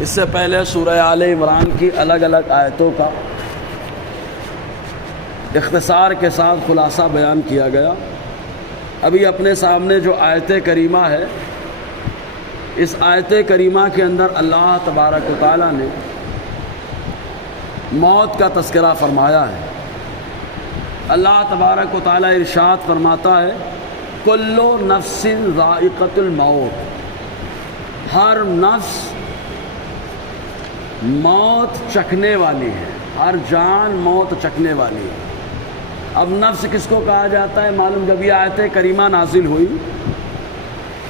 اس سے پہلے سورہ آل عمران کی الگ الگ آیتوں کا اختصار کے ساتھ خلاصہ بیان کیا گیا۔ ابھی اپنے سامنے جو آیت کریمہ ہے، اس آیت کریمہ کے اندر اللہ تبارک و تعالیٰ نے موت کا تذکرہ فرمایا ہے۔ اللہ تبارک و تعالیٰ ارشاد فرماتا ہے کل نفس ذائقۃ الموت، ہر نفس موت چکھنے والی ہے، ہر جان موت چکھنے والی ہے۔ اب نفس کس کو کہا جاتا ہے معلوم؟ جب یہ آیت کریمہ نازل ہوئی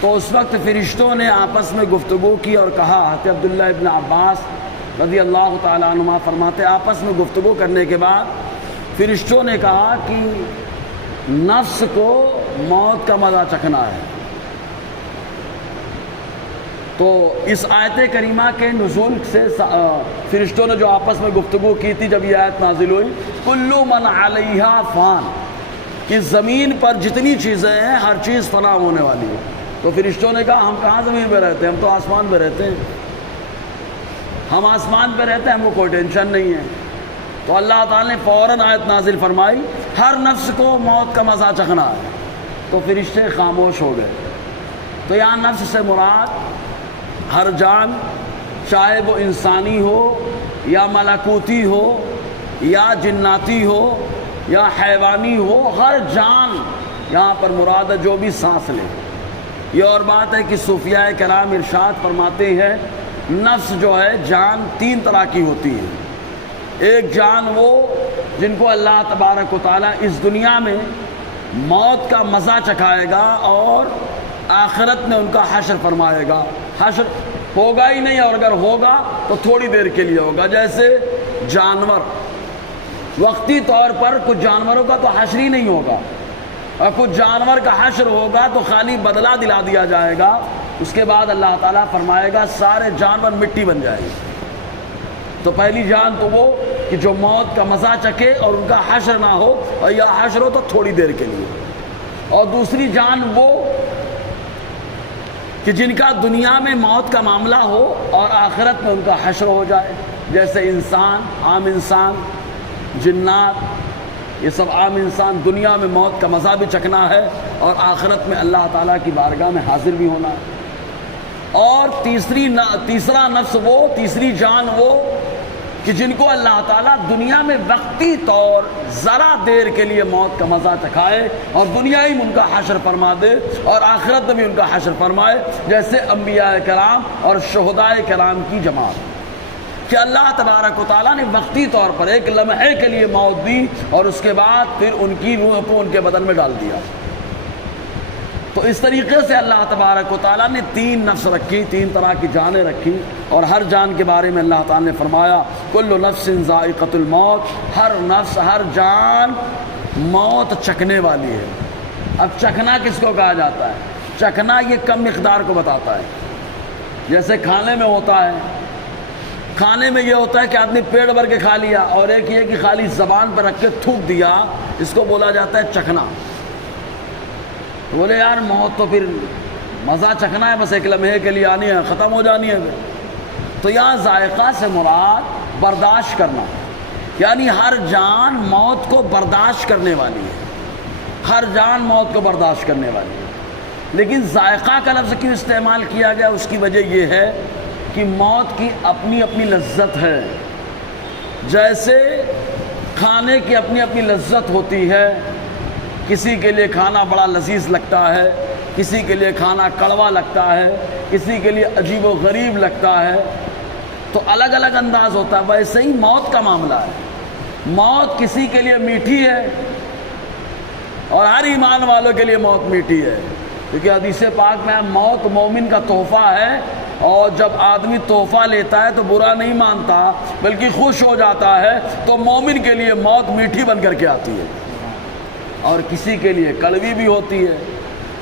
تو اس وقت فرشتوں نے آپس میں گفتگو کی اور کہا، حضرت عبداللہ ابن عباس رضی اللہ تعالیٰ عنہما فرماتے آپس میں گفتگو کرنے کے بعد فرشتوں نے کہا کہ نفس کو موت کا مزہ چکھنا ہے۔ تو اس آیت کریمہ کے نزول سے فرشتوں نے جو آپس میں گفتگو کی تھی جب یہ آیت نازل ہوئی، کل من علیہا فان، کہ زمین پر جتنی چیزیں ہیں ہر چیز فنا ہونے والی ہے۔ تو فرشتوں نے کہا ہم کہاں زمین پہ رہتے ہیں، ہم تو آسمان پہ رہتے ہیں، ہم آسمان پہ رہتے ہیں، ہم کو کوئی ٹینشن نہیں ہے۔ تو اللہ تعالیٰ نے فوراً آیت نازل فرمائی ہر نفس کو موت کا مزہ چکھنا ہے۔ تو فرشتے خاموش ہو گئے۔ تو یہاں نفس سے مراد ہر جان، چاہے وہ انسانی ہو یا ملکوتی ہو یا جناتی ہو یا حیوانی ہو، ہر جان یہاں پر مراد ہے جو بھی سانس لے۔ یہ اور بات ہے کہ صوفیاء کرام ارشاد فرماتے ہیں نفس جو ہے جان تین طرح کی ہوتی ہے۔ ایک جان وہ جن کو اللہ تبارک و تعالیٰ اس دنیا میں موت کا مزہ چکھائے گا اور آخرت میں ان کا حشر فرمائے گا۔ حشر ہوگا ہی نہیں، اور اگر ہوگا تو تھوڑی دیر کے لیے ہوگا۔ جیسے جانور، وقتی طور پر کچھ جانوروں کا تو حشر ہی نہیں ہوگا، اور کچھ جانور کا حشر ہوگا تو خالی بدلہ دلا دیا جائے گا۔ اس کے بعد اللہ تعالیٰ فرمائے گا سارے جانور مٹی بن جائے گی۔ تو پہلی جان تو وہ کہ جو موت کا مزہ چکھے اور ان کا حشر نہ ہو، اور یا حشر ہو تو تھوڑی دیر کے لیے۔ اور دوسری جان وہ کہ جن کا دنیا میں موت کا معاملہ ہو اور آخرت میں ان کا حشر ہو جائے، جیسے انسان، عام انسان، جنات، یہ سب عام انسان دنیا میں موت کا مزہ بھی چکھنا ہے اور آخرت میں اللہ تعالیٰ کی بارگاہ میں حاضر بھی ہونا ہے۔ اور تیسرا نفس وہ، تیسری جان وہ کہ جن کو اللہ تعالیٰ دنیا میں وقتی طور ذرا دیر کے لیے موت کا مزہ چکھائے اور دنیا ہی میں ان کا حشر فرما دے اور آخرت میں بھی ان کا حشر فرمائے، جیسے انبیاء کرام اور شہداء کرام کی جماعت، کہ اللہ تبارک و تعالیٰ نے وقتی طور پر ایک لمحے کے لیے موت دی اور اس کے بعد پھر ان کی روح کو ان کے بدن میں ڈال دیا۔ تو اس طریقے سے اللہ تبارک و تعالیٰ نے تین نفس رکھی، تین طرح کی جانیں رکھی، اور ہر جان کے بارے میں اللہ تعالیٰ نے فرمایا کل نفس ذائقۃ الموت، ہر نفس، ہر جان موت چکھنے والی ہے۔ اب چکھنا کس کو کہا جاتا ہے؟ چکھنا یہ کم مقدار کو بتاتا ہے۔ جیسے کھانے میں ہوتا ہے، کھانے میں یہ ہوتا ہے کہ آدمی پیٹ بھر کے کھا لیا، اور ایک یہ کہ خالی زبان پر رکھ کے تھوک دیا، اس کو بولا جاتا ہے چکھنا۔ بولے یار موت تو پھر مزہ چکھنا ہے، بس ایک لمحے کے لیے آنی ہے، ختم ہو جانی ہے۔ تو یہاں ذائقہ سے مراد برداشت کرنا، یعنی ہر جان موت کو برداشت کرنے والی ہے، ہر جان موت کو برداشت کرنے والی ہے۔ لیکن ذائقہ کا لفظ کیوں استعمال کیا گیا؟ اس کی وجہ یہ ہے کہ موت کی اپنی اپنی لذت ہے۔ جیسے کھانے کی اپنی اپنی لذت ہوتی ہے، کسی کے لیے کھانا بڑا لذیذ لگتا ہے، کسی کے لیے کھانا کڑوا لگتا ہے، کسی کے لیے عجیب و غریب لگتا ہے، تو الگ الگ انداز ہوتا ہے۔ ویسے ہی موت کا معاملہ ہے، موت کسی کے لیے میٹھی ہے اور ہر ایمان والوں کے لیے موت میٹھی ہے، کیونکہ حدیث پاک میں موت مومن کا تحفہ ہے، اور جب آدمی تحفہ لیتا ہے تو برا نہیں مانتا بلکہ خوش ہو جاتا ہے، تو مومن کے لیے موت میٹھی بن کر کے آتی ہے اور کسی کے لیے کڑوی بھی ہوتی ہے۔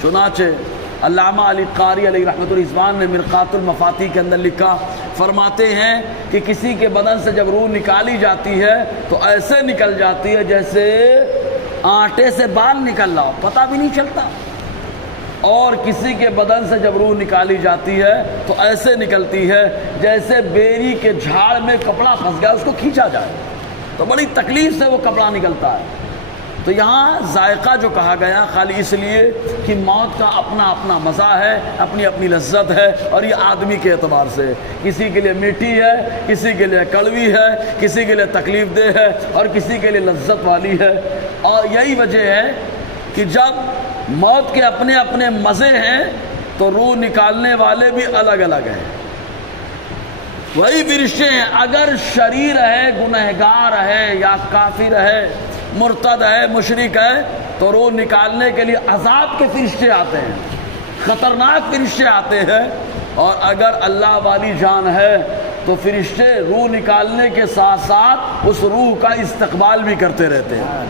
چنانچہ علامہ علی قاری علیہ رحمۃ الرضوان نے مرقات المفاتیح کے اندر لکھا، فرماتے ہیں کہ کسی کے بدن سے جب روح نکالی جاتی ہے تو ایسے نکل جاتی ہے جیسے آٹے سے بال نکل رہا ہو، پتہ بھی نہیں چلتا۔ اور کسی کے بدن سے جب روح نکالی جاتی ہے تو ایسے نکلتی ہے جیسے بیری کے جھاڑ میں کپڑا پھنس گیا اس کو کھینچا جائے، تو بڑی تکلیف سے وہ کپڑا نکلتا ہے۔ تو یہاں ذائقہ جو کہا گیا خالی اس لیے کہ موت کا اپنا اپنا مزہ ہے، اپنی اپنی لذت ہے، اور یہ آدمی کے اعتبار سے کسی کے لیے میٹھی ہے، کسی کے لیے کڑوی ہے، کسی کے لیے تکلیف دہ ہے، اور کسی کے لیے لذت والی ہے۔ اور یہی وجہ ہے کہ جب موت کے اپنے اپنے مزے ہیں تو روح نکالنے والے بھی الگ الگ ہیں۔ وہی فرشتے ہیں، اگر شریر ہے، گنہگار ہے یا کافر ہے، مرتد ہے، مشرک ہے، تو روح نکالنے کے لیے عذاب کے فرشتے آتے ہیں، خطرناک فرشتے آتے ہیں۔ اور اگر اللہ والی جان ہے تو فرشتے روح نکالنے کے ساتھ ساتھ اس روح کا استقبال بھی کرتے رہتے ہیں۔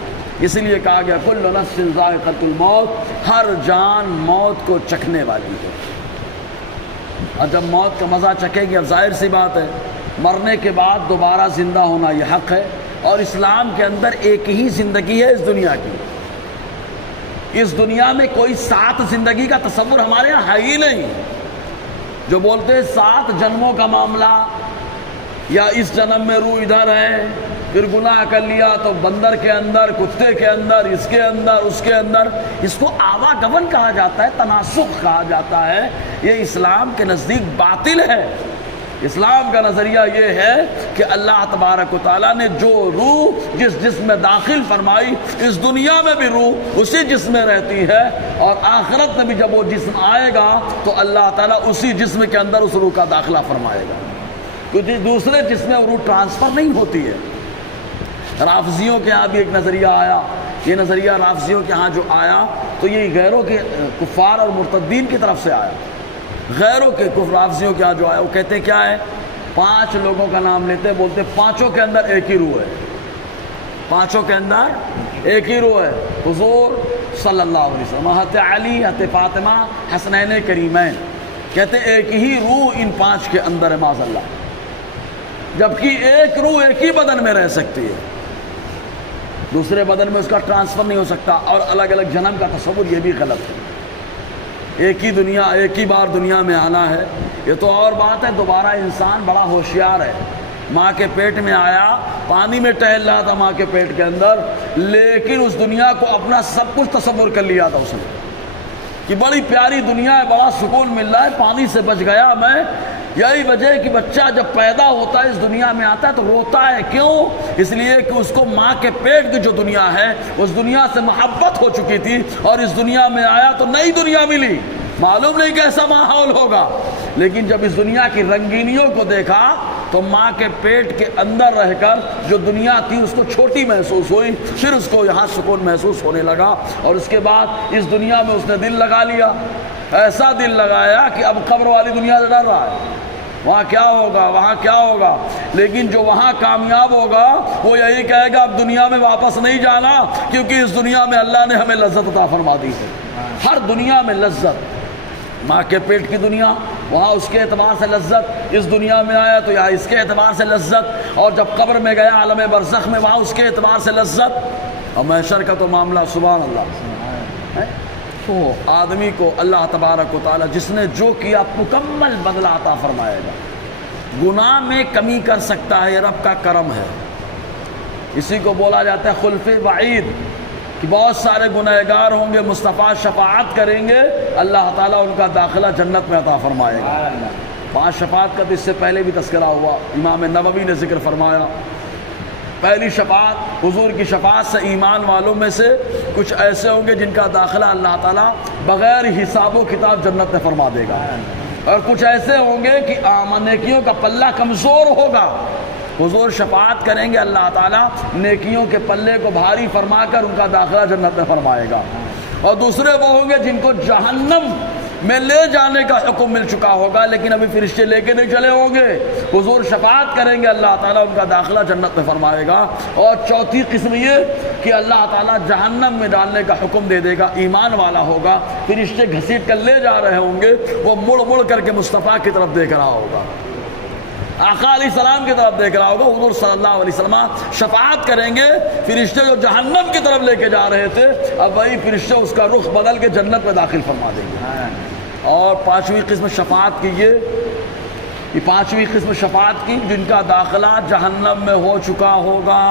اس لیے کہا گیا کل نفس ذائقۃ الموت، ہر جان موت کو چکھنے والی ہے۔ اور جب موت کا مزہ چکھے گی، اب ظاہر سی بات ہے مرنے کے بعد دوبارہ زندہ ہونا یہ حق ہے، اور اسلام کے اندر ایک ہی زندگی ہے اس دنیا کی۔ اس دنیا میں کوئی 7 زندگی کا تصور ہمارے یہاں ہے ہی نہیں۔ جو بولتے ہیں 7 جنموں کا معاملہ، یا اس جنم میں روح ادھر ہے، پھر گناہ کر لیا تو بندر کے اندر، کتے کے اندر، اس کے اندر، اس کے اندر، اس کو آواگمن کہا جاتا ہے، تناسخ کہا جاتا ہے۔ یہ اسلام کے نزدیک باطل ہے۔ اسلام کا نظریہ یہ ہے کہ اللہ تبارک و تعالیٰ نے جو روح جس جسم میں داخل فرمائی، اس دنیا میں بھی روح اسی جسم میں رہتی ہے، اور آخرت میں بھی جب وہ جسم آئے گا تو اللہ تعالیٰ اسی جسم کے اندر اس روح کا داخلہ فرمائے گا، کیونکہ دوسرے جسم میں روح ٹرانسفر نہیں ہوتی ہے۔ رافضیوں کے ہاں بھی ایک نظریہ آیا، یہ نظریہ رافضیوں کے ہاں جو آیا تو یہ غیروں کے کفار اور مرتدین کی طرف سے آیا۔ غیروں کے رافضیوں کے ہاں جو آیا وہ کہتے کیا ہے، 5 لوگوں کا نام لیتے ہیں، بولتے 5 کے اندر ایک ہی روح ہے، 5 کے اندر ایک ہی روح ہے۔ حضور صلی اللہ علیہ وسلم، حضرت علی، حضرت فاطمہ، حسنین کریمین، کہتے ایک ہی روح ان 5 کے اندر ہے معاذ اللہ، جبکہ ایک روح ایک ہی بدن میں رہ سکتی ہے، دوسرے بدن میں اس کا ٹرانسفر نہیں ہو سکتا، اور الگ الگ جنم کا تصور یہ بھی غلط ہے۔ ایک ہی دنیا، ایک ہی بار دنیا میں آنا ہے، یہ تو اور بات ہے۔ دوبارہ انسان بڑا ہوشیار ہے، ماں کے پیٹ میں آیا، پانی میں ٹہل رہا تھا ماں کے پیٹ کے اندر، لیکن اس دنیا کو اپنا سب کچھ تصور کر لیا تھا اس نے کہ بڑی پیاری دنیا ہے، بڑا سکون مل رہا ہے، پانی سے بچ گیا میں۔ یہی وجہ ہے کہ بچہ جب پیدا ہوتا ہے اس دنیا میں آتا ہے تو روتا ہے، کیوں؟ اس لیے کہ اس کو ماں کے پیٹ کی جو دنیا ہے اس دنیا سے محبت ہو چکی تھی، اور اس دنیا میں آیا تو نئی دنیا ملی، معلوم نہیں کیسا ماحول ہوگا، لیکن جب اس دنیا کی رنگینیوں کو دیکھا تو ماں کے پیٹ کے اندر رہ کر جو دنیا تھی اس کو چھوٹی محسوس ہوئی، پھر اس کو یہاں سکون محسوس ہونے لگا، اور اس کے بعد اس دنیا میں اس نے دل لگا لیا، ایسا دل لگایا کہ اب قبر والی دنیا سے ڈر رہا ہے، وہاں کیا ہوگا، وہاں کیا ہوگا۔ لیکن جو وہاں کامیاب ہوگا وہ یہی کہے گا اب دنیا میں واپس نہیں جانا، کیونکہ اس دنیا میں اللہ نے ہمیں لذت عطا فرما دی ہے۔ ہر دنیا میں لذت، ماں کے پیٹ کی دنیا وہاں اس کے اعتبار سے لذت، اس دنیا میں آیا تو یہاں اس کے اعتبار سے لذت، اور جب قبر میں گیا عالم برزخ میں وہاں اس کے اعتبار سے لذت، اور محشر کا تو معاملہ سبحان اللہ ہے۔ تو آدمی کو اللہ تبارک و تعالی جس نے جو کیا مکمل بدلہ عطا فرمائے گا۔ گناہ میں کمی کر سکتا ہے، یہ رب کا کرم ہے، اسی کو بولا جاتا ہے خلف وعید، کہ بہت سارے گنہگار ہوں گے، مصطفیٰ شفاعت کریں گے، اللہ تعالیٰ ان کا داخلہ جنت میں عطا فرمائے گا۔ 5 شفاعت کا تو اس سے پہلے بھی تذکرہ ہوا، امام نووی نے ذکر فرمایا۔ پہلی شفاعت حضور کی شفاعت سے ایمان والوں میں سے کچھ ایسے ہوں گے جن کا داخلہ اللہ تعالیٰ بغیر حساب و کتاب جنت میں فرما دے گا، اور کچھ ایسے ہوں گے کہ نیکیوں کا پلہ کمزور ہوگا، حضور شفاعت کریں گے، اللہ تعالیٰ نیکیوں کے پلے کو بھاری فرما کر ان کا داخلہ جنت میں فرمائے گا، اور دوسرے وہ ہوں گے جن کو جہنم میں لے جانے کا حکم مل چکا ہوگا لیکن ابھی فرشتے لے کے نہیں چلے ہوں گے، حضور شفاعت کریں گے، اللہ تعالیٰ ان کا داخلہ جنت میں فرمائے گا۔ اور چوتھی قسم یہ کہ اللہ تعالیٰ جہنم میں ڈالنے کا حکم دے دے گا، ایمان والا ہوگا، فرشتے گھسیٹ کر لے جا رہے ہوں گے، وہ مڑ مڑ کر کے مصطفیٰ کی طرف دیکھ رہا ہوگا، آقا علیہ السلام کی طرف دیکھ رہا ہوگا، حضور صلی اللہ علیہ وسلم شفاعت کریں گے، فرشتے جو جہنم کی طرف لے کے جا رہے تھے اب وہی فرشتے اس کا رخ بدل کے جنت میں داخل فرما دیں گے۔ اور پانچویں قسم شفاعت کی یہ پانچویں قسم شفاعت کی جن کا داخلہ جہنم میں ہو چکا ہوگا،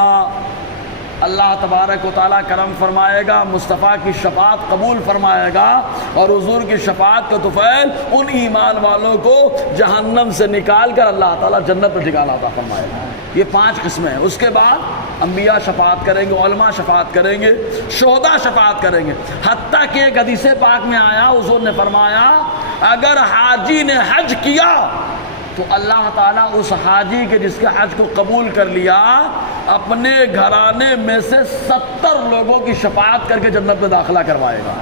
اللہ تبارک و تعالیٰ کرم فرمائے گا، مصطفیٰ کی شفاعت قبول فرمائے گا، اور حضور کی شفاعت کا طفیل ان ایمان والوں کو جہنم سے نکال کر اللہ تعالیٰ جنت میں ٹھکانہ عطا فرمائے گا۔ یہ 5 قسمیں ہیں۔ اس کے بعد انبیاء شفاعت کریں گے، علماء شفاعت کریں گے، شہداء شفاعت کریں گے، حتیٰ کہ ایک حدیث پاک میں آیا، حضور نے فرمایا اگر حاجی نے حج کیا تو اللہ تعالیٰ اس حاجی کے جس کے حج کو قبول کر لیا اپنے گھرانے میں سے 70 لوگوں کی شفاعت کر کے جنت میں داخلہ کروائے گا۔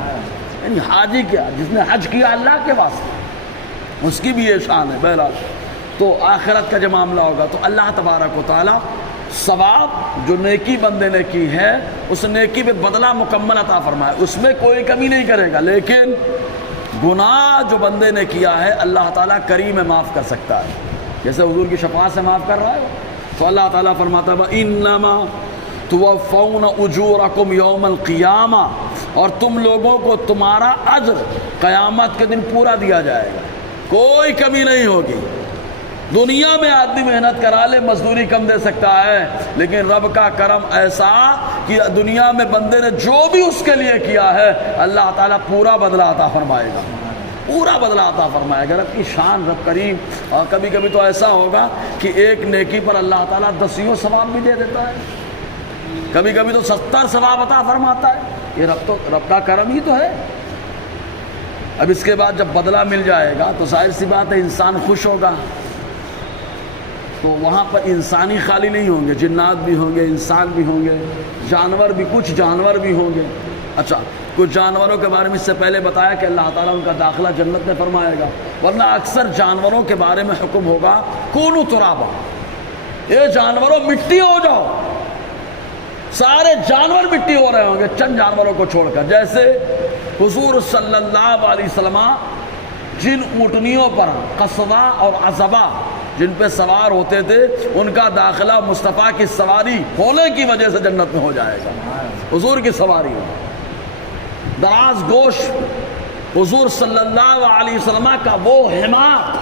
یعنی حاجی کیا جس نے حج کیا اللہ کے واسطے، اس کی بھی یہ شان ہے۔ بہرحال تو آخرت کا جب معاملہ ہوگا تو اللہ تبارک و تعالیٰ ثواب جو نیکی بندے نے کی ہے اس نیکی پہ بدلہ مکمل عطا فرمائے، اس میں کوئی کمی نہیں کرے گا، لیکن گناہ جو بندے نے کیا ہے اللہ تعالیٰ کریم ہے، معاف کر سکتا ہے، جیسے حضور کی شفاعت سے معاف کر رہا ہے۔ تو اللہ تعالیٰ فرماتا ہے انما توفون اجورکم یوم القیامہ، اور تم لوگوں کو تمہارا اجر قیامت کے دن پورا دیا جائے گا، کوئی کمی نہیں ہوگی۔ دنیا میں آدمی محنت کرا لے مزدوری کم دے سکتا ہے، لیکن رب کا کرم ایسا کہ دنیا میں بندے نے جو بھی اس کے لیے کیا ہے اللہ تعالیٰ پورا بدلہ عطا فرمائے گا، پورا بدلہ عطا فرمائے گا۔ رب کی شان، رب کریم۔ اور کبھی کبھی تو ایسا ہوگا کہ ایک نیکی پر اللہ تعالیٰ 10 ثواب بھی دے دیتا ہے، کبھی کبھی تو 70 ثواب عطا فرماتا ہے۔ یہ رب کا کرم ہی تو ہے۔ اب اس کے بعد جب بدلہ مل جائے گا تو ظاہر سی بات ہے انسان خوش ہوگا، تو وہاں پر انسانی خالی نہیں ہوں گے، جنات بھی ہوں گے، انسان بھی ہوں گے، جانور بھی، کچھ جانور بھی ہوں گے۔ اچھا، کچھ جانوروں کے بارے میں اس سے پہلے بتایا کہ اللہ تعالیٰ ان کا داخلہ جنت میں فرمائے گا، ورنہ اکثر جانوروں کے بارے میں حکم ہوگا کونوا ترابا، اے جانوروں مٹی ہو جاؤ، سارے جانور مٹی ہو رہے ہوں گے چند جانوروں کو چھوڑ کر۔ جیسے حضور صلی اللہ علیہ وسلم جن اونٹنیوں پر قصبہ اور عصبہ جن پہ سوار ہوتے تھے ان کا داخلہ مصطفیٰ کی سواری ہونے کی وجہ سے جنت میں ہو جائے گا، حضور کی سواری ہو۔ دراز گوش حضور صلی اللہ علیہ وسلم کا وہ حمار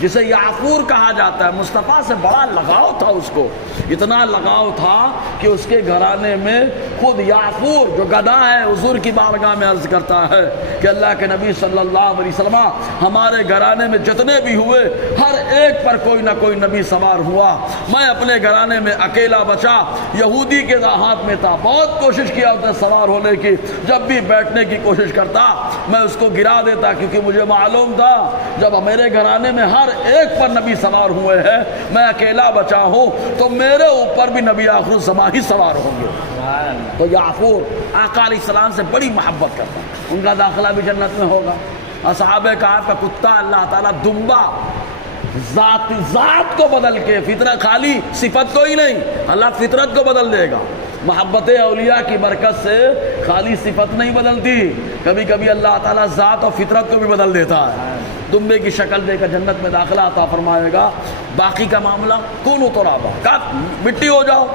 جسے یعفور کہا جاتا ہے، مصطفیٰ سے بڑا لگاؤ تھا، اس کو اتنا لگاؤ تھا کہ اس کے گھرانے میں خود یعفور جو گدھا ہے حضور کی بارگاہ میں عرض کرتا ہے کہ اللہ کے نبی صلی اللہ علیہ وسلم ہمارے گھرانے میں جتنے بھی ہوئے ہر ایک پر کوئی نہ کوئی نبی سوار ہوا، میں اپنے گھرانے میں اکیلا بچا، یہودی کے ہاتھ میں تھا، بہت کوشش کیا اسے سوار ہونے کی، جب بھی بیٹھنے کی کوشش کرتا میں اس کو گرا دیتا، کیونکہ مجھے معلوم تھا جب میرے گھرانے میں ہر ایک پر نبی سوار ہوئے ہیں میں اکیلا بچا ہوں تو میرے اوپر بھی نبی آخر الزمان ہی سوار ہوں گے۔ تو یعفور آقا علیہ السلام سے بڑی محبت کرتا، ان کا داخلہ بھی جنت میں ہوگا۔ اصحاب کہف کا کتا اللہ تعالیٰ دمبا ذات کو بدل کے، فطرت خالی صفت کو ہی نہیں، اللہ فطرت کو بدل دے گا۔ محبت اولیاء کی برکت سے خالی صفت نہیں بدلتی، کبھی کبھی اللہ تعالیٰ ذات اور فطرت کو بھی بدل دیتا ہے۔ دمبے کی شکل دے کر جنت میں داخلہ عطا فرمائے گا۔ باقی کا معاملہ کونوا ترابا، مٹی ہو جاؤ۔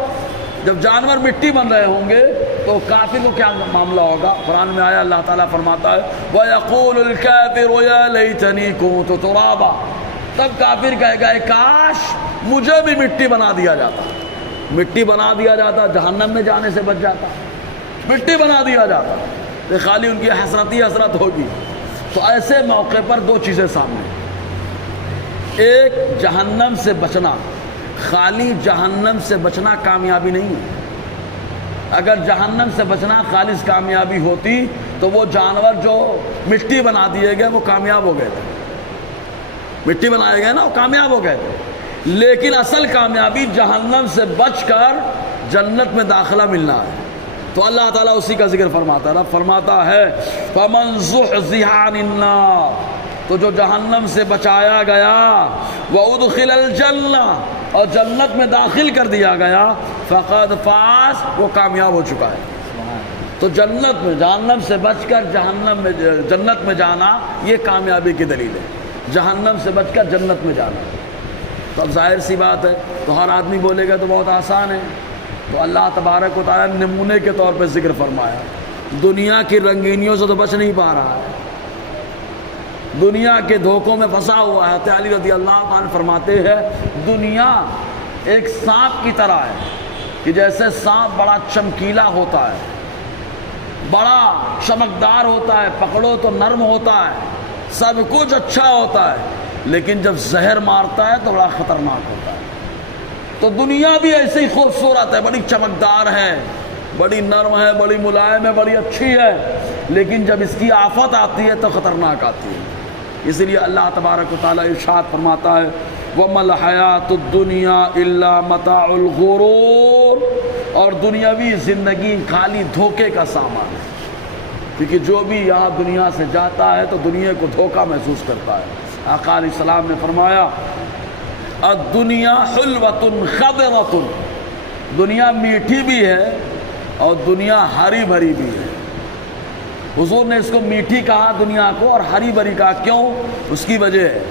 جب جانور مٹی بن رہے ہوں گے تو کافر کو کیا معاملہ ہوگا؟ قرآن میں آیا اللہ تعالیٰ فرماتا ہے وَيَقُولُ الْكَافِرُ يَا لَيْتَنِي كُنتُ تُرَابًا، تب کافر کہے گا کاش مجھے بھی مٹی بنا دیا جاتا، مٹی بنا دیا جاتا، جہنم میں جانے سے بچ جاتا، مٹی بنا دیا جاتا، تو خالی ان کی حسرت ہی حسرت ہوگی۔ تو ایسے موقع پر دو چیزیں سامنے، ایک جہنم سے بچنا، خالی جہنم سے بچنا کامیابی نہیں ہے۔ اگر جہنم سے بچنا خالص کامیابی ہوتی تو وہ جانور جو مٹی بنا دیے گئے وہ کامیاب ہو گئے تھے، مٹی بنائے گئے نا وہ کامیاب ہو گئے تھے، لیکن اصل کامیابی جہنم سے بچ کر جنت میں داخلہ ملنا ہے۔ تو اللہ تعالیٰ اسی کا ذکر فرماتا ہے، رب فرماتا ہے فَمَنْ زُحْزِحَ عَنِ النَّارِ، تو جو جہنم سے بچایا گیا، وَأُدْخِلَ الْجَنَّةَ، اور جنت میں داخل کر دیا گیا، فَقَدْ فَازَ، وہ کامیاب ہو چکا ہے۔ تو جنت میں جہنم سے بچ کر جنت میں جانا یہ کامیابی کی دلیل ہے، جہنم سے بچ کر جنت میں جانا۔ تو اب ظاہر سی بات ہے تو ہر آدمی بولے گا تو بہت آسان ہے. تو اللہ تبارک و تعالیٰ نے نمونے کے طور پہ ذکر فرمایا. دنیا کی رنگینیوں سے تو بچ نہیں پا رہا ہے, دنیا کے دھوکوں میں پھنسا ہوا ہے. علی رضی اللہ عنہ فرماتے ہیں دنیا ایک سانپ کی طرح ہے کہ جیسے سانپ بڑا چمکیلا ہوتا ہے, بڑا چمکدار ہوتا ہے, پکڑو تو نرم ہوتا ہے, سب کچھ اچھا ہوتا ہے, لیکن جب زہر مارتا ہے تو بڑا خطرناک ہوتا ہے. تو دنیا بھی ایسے ہی خوبصورت ہے, بڑی چمکدار ہے, بڑی نرم ہے, بڑی ملائم ہے, بڑی اچھی ہے, لیکن جب اس کی آفت آتی ہے تو خطرناک آتی ہے. اس لیے اللہ تبارک و تعالیٰ ارشاد فرماتا ہے وَمَا الْحَيَاةُ الدُّنْيَا إِلَّا مَتَاعُ الْغُرُورِ, اور دنیاوی زندگی خالی دھوکے کا سامان ہے. کیونکہ جو بھی یہاں دنیا سے جاتا ہے تو دنیا کو دھوکہ محسوس کرتا ہے. آقا علیہ السلام نے فرمایا الدنیا حلوۃ خضرۃ, دنیا میٹھی بھی ہے اور دنیا ہری بھری بھی ہے. حضور نے اس کو میٹھی کہا دنیا کو اور ہری بھری کہا. کیوں؟ اس کی وجہ ہے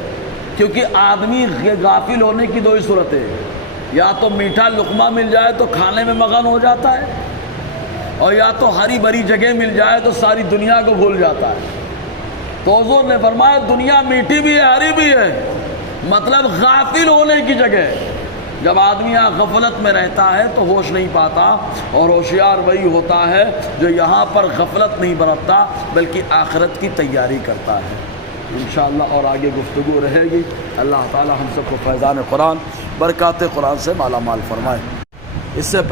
کیونکہ آدمی غافل ہونے کی دو ہی صورتیں ہیں, یا تو میٹھا لقمہ مل جائے تو کھانے میں مگن ہو جاتا ہے, اور یا تو ہری بھری جگہ مل جائے تو ساری دنیا کو بھول جاتا ہے. تو حضور نے فرمایا دنیا میٹھی بھی ہے ہری بھی ہے, مطلب غافل ہونے کی جگہ. جب آدمی یہاں غفلت میں رہتا ہے تو ہوش نہیں پاتا, اور ہوشیار وہی ہوتا ہے جو یہاں پر غفلت نہیں برتتا بلکہ آخرت کی تیاری کرتا ہے. انشاءاللہ اور آگے گفتگو رہے گی. اللہ تعالی ہم سب کو فیضان قرآن برکات قرآن سے مالا مال فرمائے. اس سے